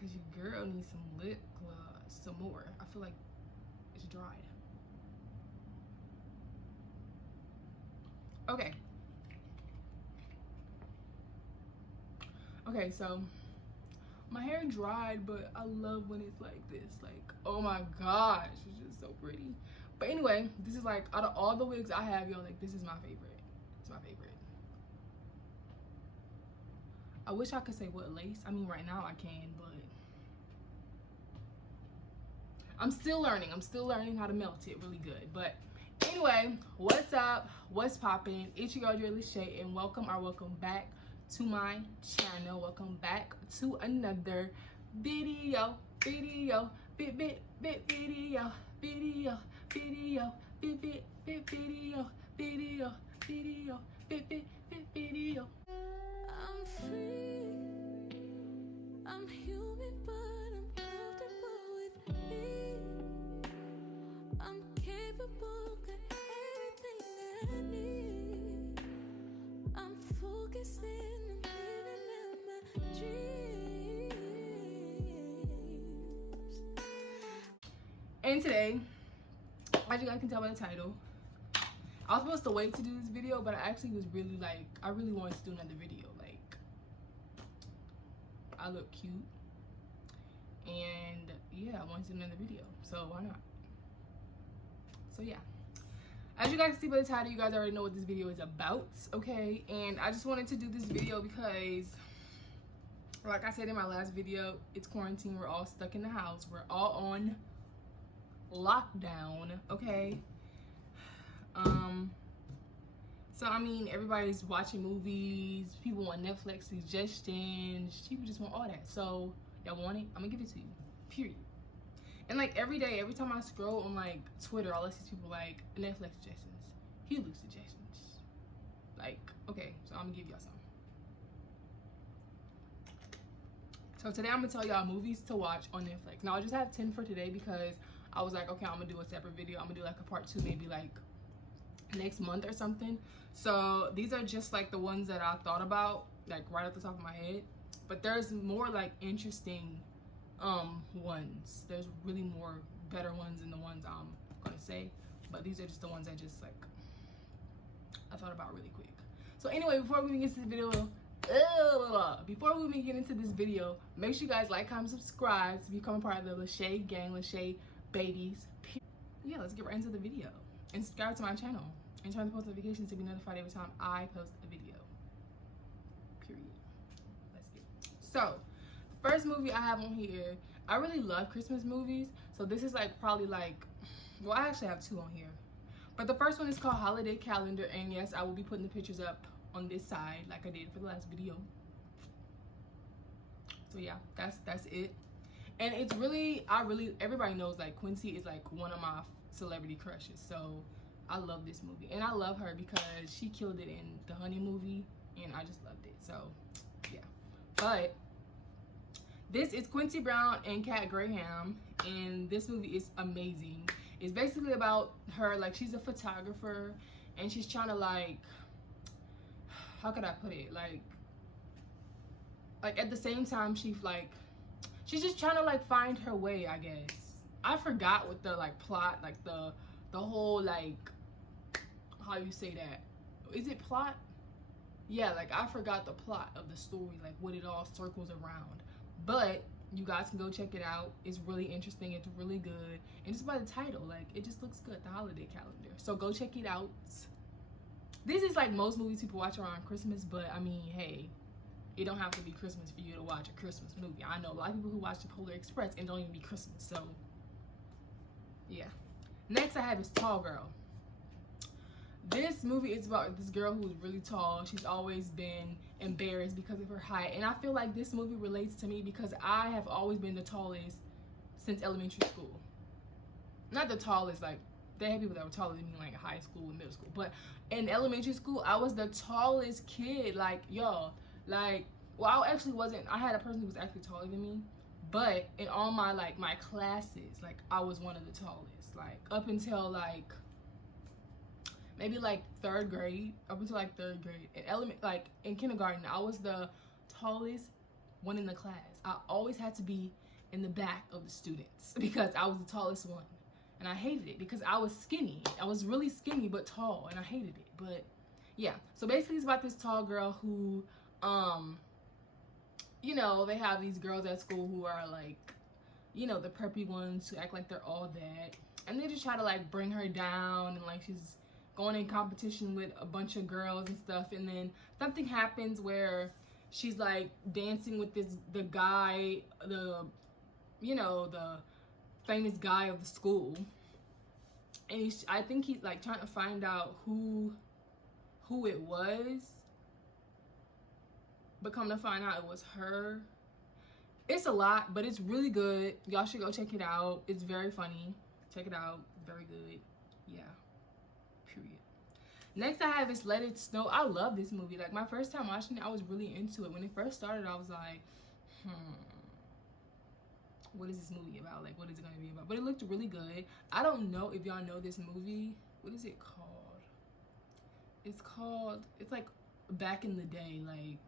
because your girl needs some lip gloss, some more. I feel like it's dried. Okay. Okay, so my hair dried, but I love when it's like this. Like, oh my gosh, it's just so pretty. But anyway, this is like, out of all the wigs I have, yo, like, this is my favorite. It's my favorite. I wish I could say what lace. I mean, right now I can, but I'm still learning. I'm still learning how to melt it really good. But anyway, what's up? What's poppin'? It's your girl, TheGeraLa'sha, and welcome back to my channel. Welcome back to another video, video, bit, video, video, video, bit, video, video, bit, video. I'm free, I'm human, but I'm comfortable with me. I'm capable, got everything that I need. I'm focused and I'm living out my dreams. And today, as you guys can tell by the title, I was supposed to wait to do this video, but I actually was really like, I really wanted to do another video. Like, I look cute, and yeah, I wanted to do another video, so why not? So yeah, as you guys can see by the title, you guys already know what this video is about, okay? And I just wanted to do this video because, like I said in my last video, it's quarantine. We're all stuck in the house. We're all on lockdown, okay? So I mean, everybody's watching movies, people want Netflix suggestions, people just want all that. So y'all want it, I'm gonna give it to you, period. And like every day, every time I scroll on like Twitter, all I see is people like Netflix suggestions, Hulu suggestions. Like, okay, so I'm gonna give y'all some. So today I'm gonna tell y'all movies to watch on Netflix. Now I just have 10 for today because I was like, okay, I'm gonna do a separate video. I'm gonna do like a part 2, maybe like next month or something. So these are just like the ones that I thought about, like right off the top of my head. But there's more like interesting ones. There's really more better ones than the ones I'm gonna say. But these are just the ones I just like, I thought about really quick. So anyway, before we get into the video, make sure you guys like, comment, subscribe to become a part of the LASHAGANG, LASHA babies. Yeah, let's get right into the video. And subscribe to my channel and turn on the post notifications to be notified every time I post a video. Period. Let's get it. So, the first movie I have on here, I really love Christmas movies. So this is like probably like, well, I actually have 2 on here. But the first one is called Holiday Calendar, and yes, I will be putting the pictures up on this side like I did for the last video. So yeah, that's it. And it's really, everybody knows like Quincy is like one of my celebrity crushes. So I love this movie, and I love her because she killed it in the Honey movie, and I just loved it. So yeah, but this is Quincy Brown and Kat Graham, and this movie is amazing. It's basically about her, like she's a photographer, and she's trying to like, how could I put it, like at the same time she's just trying to like find her way, I guess. I forgot what the like plot, like the whole like, how you say that, is it plot? Yeah, like I forgot the plot of the story, like what it all circles around. But you guys can go check it out. It's really interesting, it's really good, and just by the title, like it just looks good, the Holiday Calendar. So go check it out. This is like most movies people watch around Christmas, but I mean, hey, it don't have to be Christmas for you to watch a Christmas movie. I know a lot of people who watch the Polar Express and don't even be Christmas. So yeah. Next I have is Tall Girl. This movie is about this girl who's really tall. She's always been embarrassed because of her height, and I feel like this movie relates to me because I have always been the tallest since elementary school. Not the tallest, like they had people that were taller than me like high school and middle school, but in elementary school I was the tallest kid. Like y'all, like, well, I actually wasn't, I had a person who was actually taller than me, but in all my like my classes, like I was one of the tallest, like up until like maybe like 3rd grade, up until like 3rd grade. In like in kindergarten, I was the tallest one in the class. I always had to be in the back of the students because I was the tallest one. And I hated it because I was skinny. I was really skinny but tall, and I hated it. But yeah, so basically it's about this tall girl who, you know, they have these girls at school who are like, you know, the preppy ones who act like they're all that. And they just try to like bring her down, and like she's going in competition with a bunch of girls and stuff. And then something happens where she's like dancing with the guy, you know, the famous guy of the school. And I think he's like trying to find out who it was. But come to find out it was her. It's a lot, but it's really good. Y'all should go check it out. It's very funny. Check it out. Very good. Yeah. Period. Next I have is Let It Snow. I love this movie. Like, my first time watching it, I was really into it. When it first started, I was like, what is this movie about? Like, what is it going to be about? But it looked really good. I don't know if y'all know this movie. What is it called? It's like Back in the Day. Like,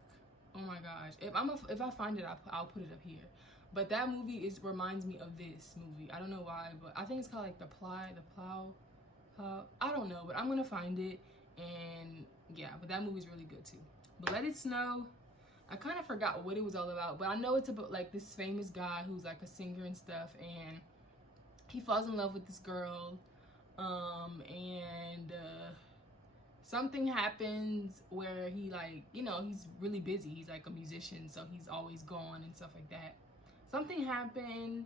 oh my gosh. If I find it, I'll put it up here. But that movie reminds me of this movie. I don't know why, but I think it's called like The Plow. I don't know, but I'm gonna find it. And yeah, but that movie's really good too. But Let It Snow, I kind of forgot what it was all about, but I know it's about like this famous guy who's like a singer and stuff, and he falls in love with this girl, and something happens where he, like, you know, he's really busy. He's like a musician, so he's always gone and stuff like that. Something happened,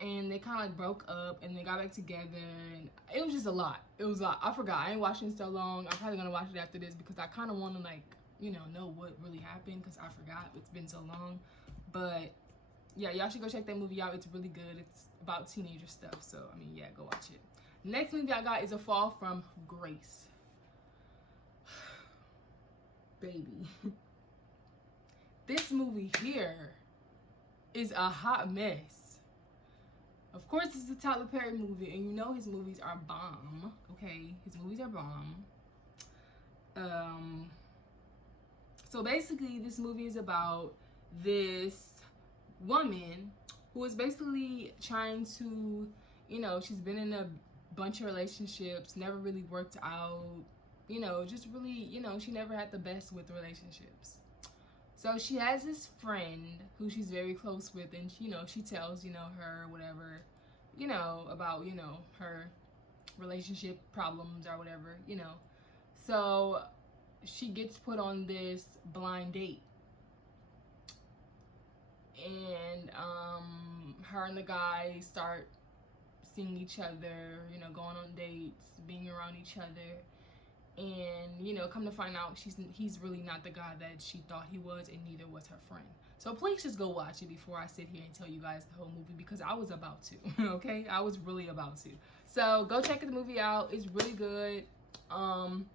and they kind of like broke up, and they got back together, and it was just a lot. It was a lot. I forgot. I ain't watching it so long. I'm probably gonna watch it after this because I kind of want to, like, you know what really happened because I forgot. It's been so long. But yeah, y'all should go check that movie out. It's really good. It's about teenager stuff. So I mean, yeah, go watch it. Next movie I got is A Fall from Grace. Baby, this movie here is a hot mess. Of course, it's a Tyler Perry movie, and you know his movies are bomb. Okay, his movies are bomb. So basically, this movie is about this woman who is basically trying to, you know, she's been in a bunch of relationships, never really worked out, you know, just really, you know, she never had the best with relationships. So she has this friend who she's very close with, and, you know, she tells, you know, her whatever, you know, about, you know, her relationship problems or whatever, you know. So she gets put on this blind date, and her and the guy start seeing each other, you know, going on dates, being around each other, and, you know, come to find out he's really not the guy that she thought he was, and neither was her friend. So please just go watch it before I sit here and tell you guys the whole movie, because I was about to. Okay, I was really about to. So go check the movie out. It's really good.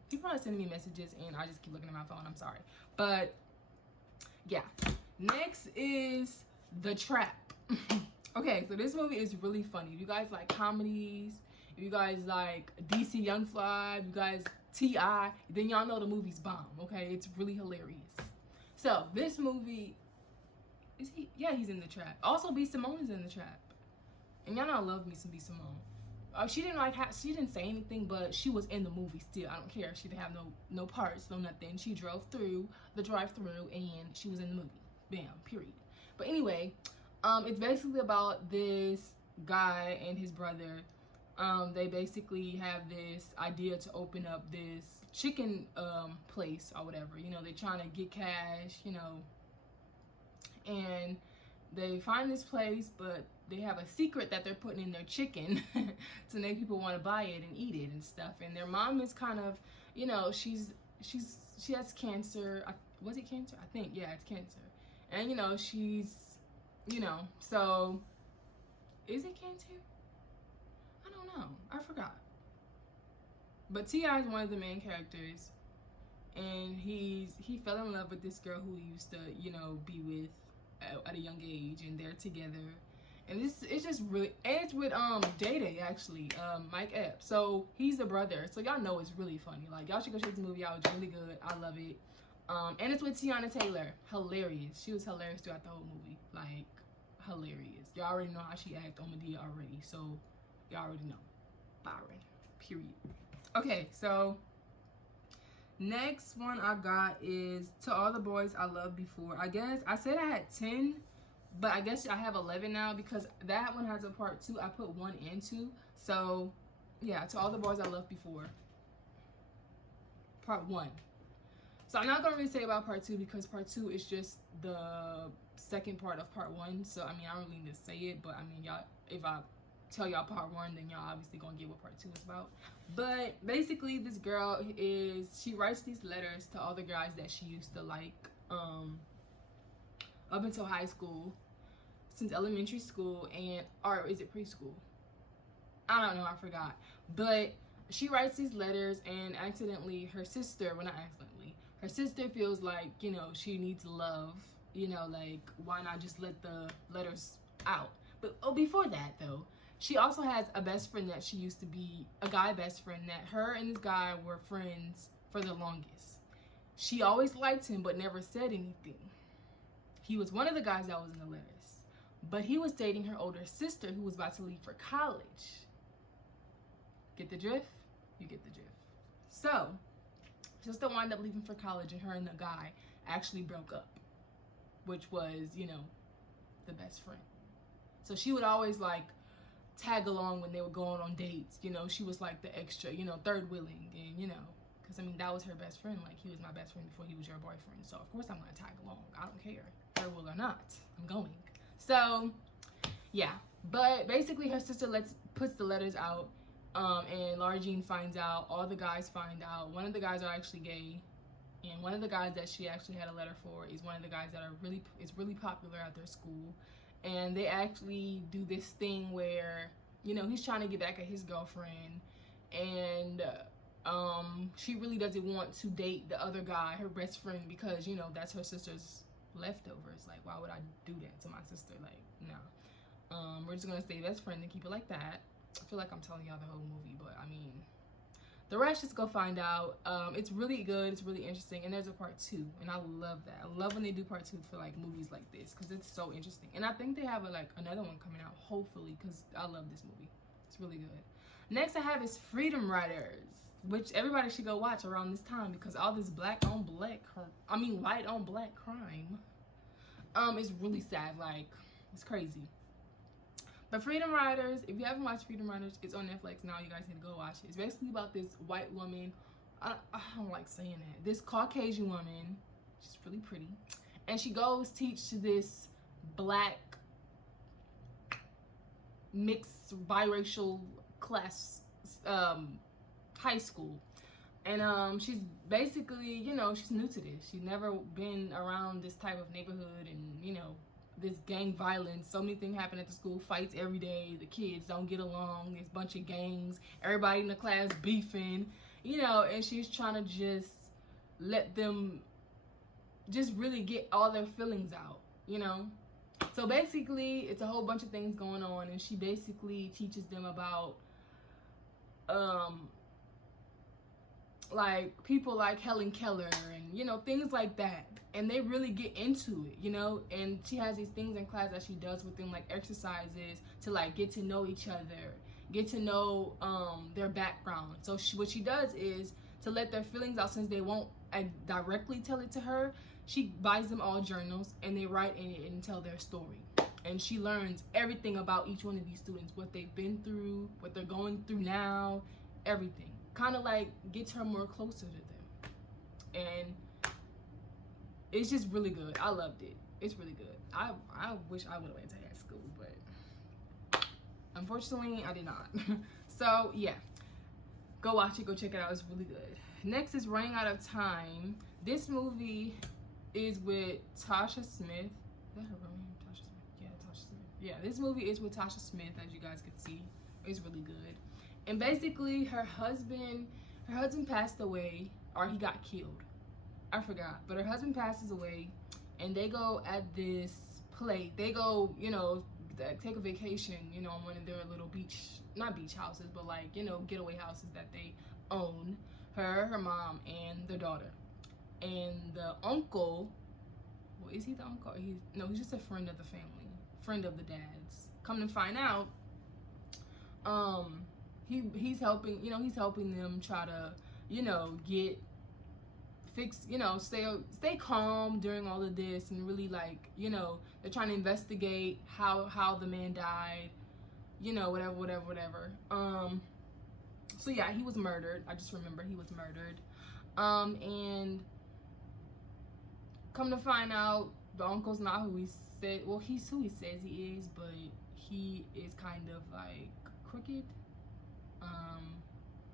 People are sending me messages and I just keep looking at my phone. I'm sorry. But yeah, next is The Trap. Okay, so this movie is really funny. If you guys like comedies, if you guys like DC Young Fly, if you guys T.I., then y'all know the movie's bomb. Okay, it's really hilarious. So this movie, he's in The Trap. Also, B. Simone is in The Trap, and y'all know I love me some B. Simone. She didn't say anything, but she was in the movie still. I don't care. She didn't have no parts, no nothing. She drove through the drive-through and she was in the movie. Bam, period. But anyway, it's basically about this guy and his brother. They basically have this idea to open up this chicken place or whatever. You know, they're trying to get cash, you know, and they find this place, but they have a secret that they're putting in their chicken to make people want to buy it and eat it and stuff. And their mom is kind of, you know, she has cancer. Was it cancer? I think, yeah, it's cancer. And, you know, she's, you know, so is it cancer? I don't know. I forgot. But T.I. is one of the main characters, and he fell in love with this girl who he used to, you know, be with at a young age, and they're together. And it's just really, and it's with Day Day, actually, Mike Epps. So he's the brother. So y'all know it's really funny. Like, y'all should go check this movie out. It's really good. I love it. And it's with Tiana Taylor. Hilarious. She was hilarious throughout the whole movie. Like, hilarious. Y'all already know how she acted on Medea already. So, y'all already know. Byron. Period. Okay, so next one I got is To All the Boys I Loved Before. I guess I said I had 10, but I guess I have 11 now because that one has a part 2. I put 1 and 2. So, yeah, To All the Boys I Loved Before. Part 1. So I'm not gonna really say about part 2 because part 2 is just the second part of part 1. So I mean, I don't really need to say it, but I mean, y'all, if I tell y'all part 1, then y'all obviously gonna get what part 2 is about. But basically, this girl she writes these letters to all the guys that she used to like up until high school, since elementary school, and or is it preschool? I don't know, I forgot. But she writes these letters, and accidentally her sister, well, not accidentally, her sister feels like, you know, she needs love, you know, like, why not just let the letters out? But before that though, she also has a best friend that she used to be, a guy best friend, that her and this guy were friends for the longest. She always liked him but never said anything. He was one of the guys that was in the letters, but he was dating her older sister who was about to leave for college. Get the drift? You get the drift. So, sister wound up leaving for college, and her and the guy actually broke up, which was, you know, the best friend. So she would always like tag along when they were going on dates. You know, she was like the extra, you know, third wheeling, and you know, because I mean, that was her best friend. Like, he was my best friend before he was your boyfriend. So of course I'm gonna tag along. I don't care, third wheel or not. I'm going. So yeah, but basically her sister puts the letters out. And Laura Jean finds out, all the guys find out. One of the guys are actually gay, and one of the guys that she actually had a letter for is one of the guys that is really popular at their school. And they actually do this thing where, you know, he's trying to get back at his girlfriend, and she really doesn't want to date the other guy, her best friend, because, you know, that's her sister's leftovers. Like, why would I do that to my sister? Like, no. We're just gonna stay best friend and keep it like that. I feel like I'm telling y'all the whole movie, but I mean, the rest, just go find out. It's really good, it's really interesting, and there's a part 2, and I love that. I love when they do part 2 for like movies like this, because it's so interesting. And I think they have like another one coming out, hopefully, because I love this movie. It's really good. Next I have is Freedom Writers, which everybody should go watch around this time, because all this white on black crime is really sad. Like, it's crazy. But Freedom Writers, if you haven't watched Freedom Writers, it's on Netflix now. You guys need to go watch it. It's basically about this white woman. I don't like saying that. This Caucasian woman, she's really pretty, and she goes teach to this black mixed biracial class high school. And she's basically, you know, she's new to this. She's never been around this type of neighborhood, and, you know, this gang violence. So many things happen at the school. Fights every day. The kids don't get along. There's a bunch of gangs. Everybody in the class beefing, you know, and she's trying to just let them just really get all their feelings out, you know. So basically, it's a whole bunch of things going on, and she basically teaches them about like people like Helen Keller, and, you know, things like that. And they really get into it, you know. And she has these things in class that she does with them, like exercises to like get to know each other, get to know their background. So what she does is to let their feelings out, since they won't directly tell it to her. She buys them all journals, and they write in it and tell their story. And she learns everything about each one of these students, what they've been through, what they're going through now, everything. Kind of like gets her more closer to them. And it's just really good. I loved it. It's really good. I wish I would have went to that school, but unfortunately I did not. So yeah, go watch it, go check it out. It's really good. Next is Running Out of Time. This movie is with Tasha Smith. Is that her real name? Tasha Smith. Yeah, Tasha Smith. Yeah, this movie is with Tasha Smith, as you guys can see. It's really good. And basically, her husband passed away, or he got killed. I forgot, but her husband passes away, and they go at this place. They go, you know, take a vacation, you know, on one of their little not beach houses, but like, you know, getaway houses that they own. Her mom, and their daughter. and the uncle, well, is he the uncle? He's just a friend of the family, friend of the dad's. Come to find out, he's helping, he's helping them try to, get fix, stay calm during all of this, and really, like, they're trying to investigate how the man died, whatever. So yeah, he was murdered. I just remember he was murdered. And come to find out, the uncle's not who he said. Well, he's who he says he is, but he is kind of like crooked.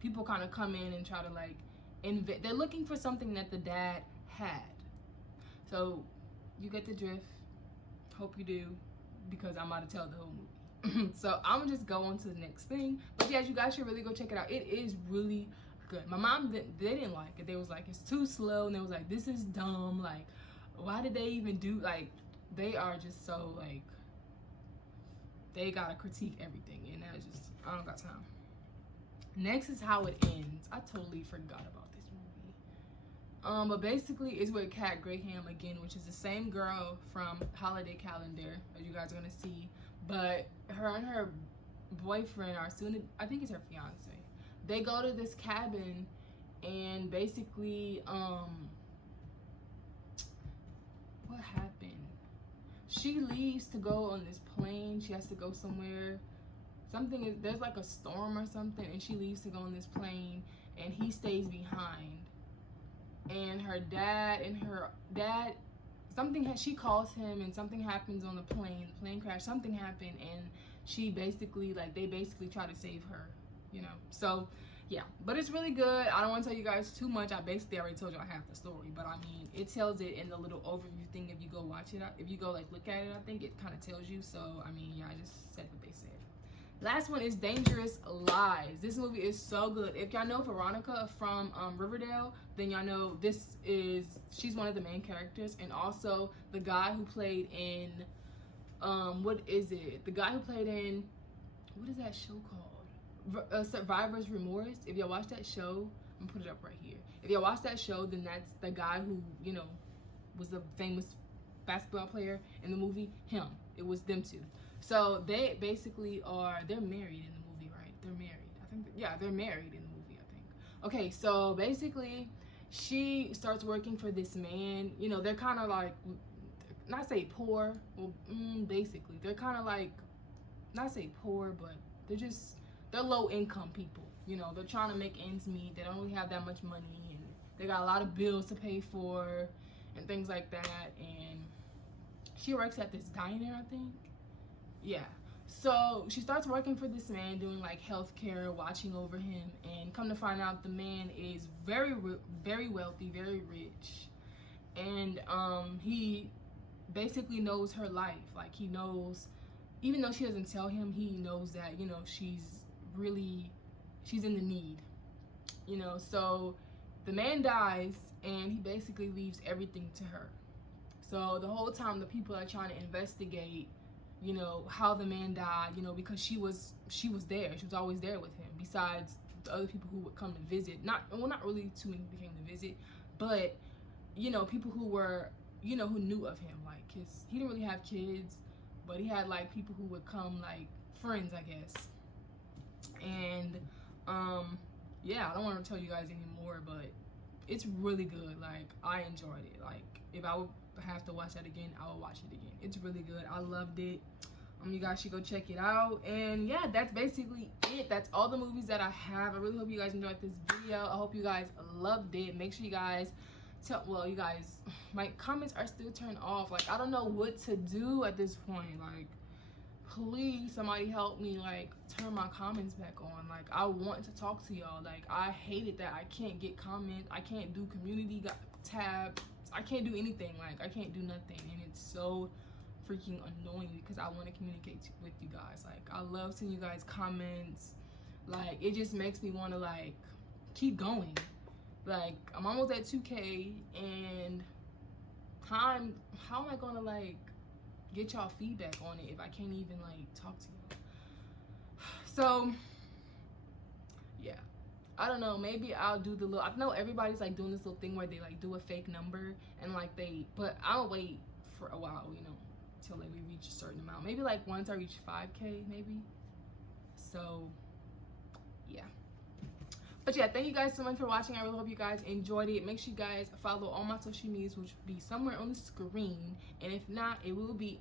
People kind of come in and try to like they're looking for something that the dad had. So you get the drift. Hope you do, because I'm about to tell the whole movie. So I'm gonna just go on to the next thing. But yeah, you guys should really go check it out. It is really good. My mom, they didn't like it. They was like, it's too slow, and they was like, this is dumb. Like, why did they even do, like, they are just so, like, they gotta critique everything, and that's just, I don't got time. Next is how it ends. I totally forgot about this movie. But basically, it's with Kat Graham again, which is the same girl from Holiday Calendar, as you guys are gonna see. But her and her boyfriend are soon, I think it's her fiance. They go to this cabin, and basically, what happened? She leaves to go on this plane. She has to go somewhere. There's like a storm or something, and she leaves to go on this plane, and he stays behind. And her dad, she calls him, and something happens on the plane crash, something happened, and they basically try to save her, So, yeah, but it's really good. I don't want to tell you guys too much. I basically already told y'all half the story, but I mean, it tells it in the little overview thing. If you go watch it, if you go like look at it, I think it kind of tells you. So, I mean, yeah, I just said what they said. Last one is Dangerous Lies. This movie is so good. If y'all know Veronica from Riverdale, then y'all know she's one of the main characters, and also the guy who played in, what is that show called? Survivor's Remorse. If y'all watch that show, I'm gonna put it up right here. If y'all watch that show, then that's the guy who, was the famous basketball player in the movie. Him. It was them two. So they basically they're married in the movie, right? They're married. They're married in the movie, I think. Okay, so basically she starts working for this man. They're kind of like, not say poor, well, basically. They're kind of like, not say poor, but they're low income people. They're trying to make ends meet. They don't really have that much money, and they got a lot of bills to pay for and things like that. And she works at this diner, I think. Yeah, so she starts working for this man, doing like healthcare, watching over him, and come to find out the man is very wealthy, very rich, and he basically knows her life. Like, he knows, even though she doesn't tell him, he knows that she's in the need. So the man dies, and he basically leaves everything to her. So the whole time the people are trying to investigate how the man died, because she was there. She was always there with him, besides the other people who would come to visit. Not really too many people came to visit, but, people who were, who knew of him. Like, he didn't really have kids, but he had, like, people who would come, like, friends, I guess. And, yeah, I don't want to tell you guys anymore, but it's really good. Like, I enjoyed it. Like, if I would have to watch that again, I will watch it again. It's really good. I loved it. You guys should go check it out. And yeah, that's basically it. That's all the movies that I have. I really hope you guys enjoyed this video. I hope you guys loved it. Make sure you guys my comments are still turned off. Like, I don't know what to do at this point. Like, please, somebody help me, like, turn my comments back on. Like, I want to talk to y'all. Like, I hated that I can't get comments. I can't do community tab. I can't do anything. Like, I can't do nothing, and it's so freaking annoying, because I want to communicate with you guys. Like, I love seeing you guys comments. Like, it just makes me want to, like, keep going. Like, I'm almost at 2K, and how am I gonna, like, get y'all feedback on it if I can't even, like, talk to you? So yeah, I don't know, maybe I'll do the little, I know everybody's like doing this little thing where they like do a fake number and like but I'll wait for a while, you know, till like we reach a certain amount. Maybe like once I reach 5K maybe. So yeah. But yeah, thank you guys so much for watching. I really hope you guys enjoyed it. Make sure you guys follow all my social medias, which will be somewhere on the screen. And if not, it will be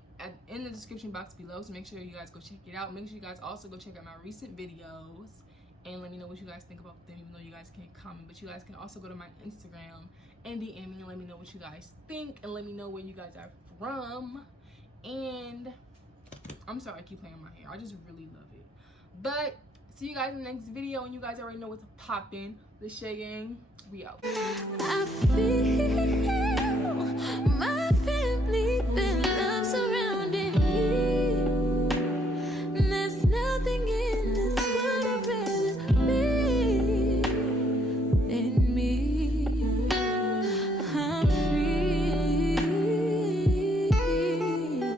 in the description box below. So make sure you guys go check it out. Make sure you guys also go check out my recent videos. And let me know what you guys think about them, even though you guys can't comment. But you guys can also go to my Instagram and DM me and let me know what you guys think. And let me know where you guys are from. And I'm sorry I keep playing my hair. I just really love it. But see you guys in the next video. And you guys already know what's poppin'. LASHAGANG, we out. I feel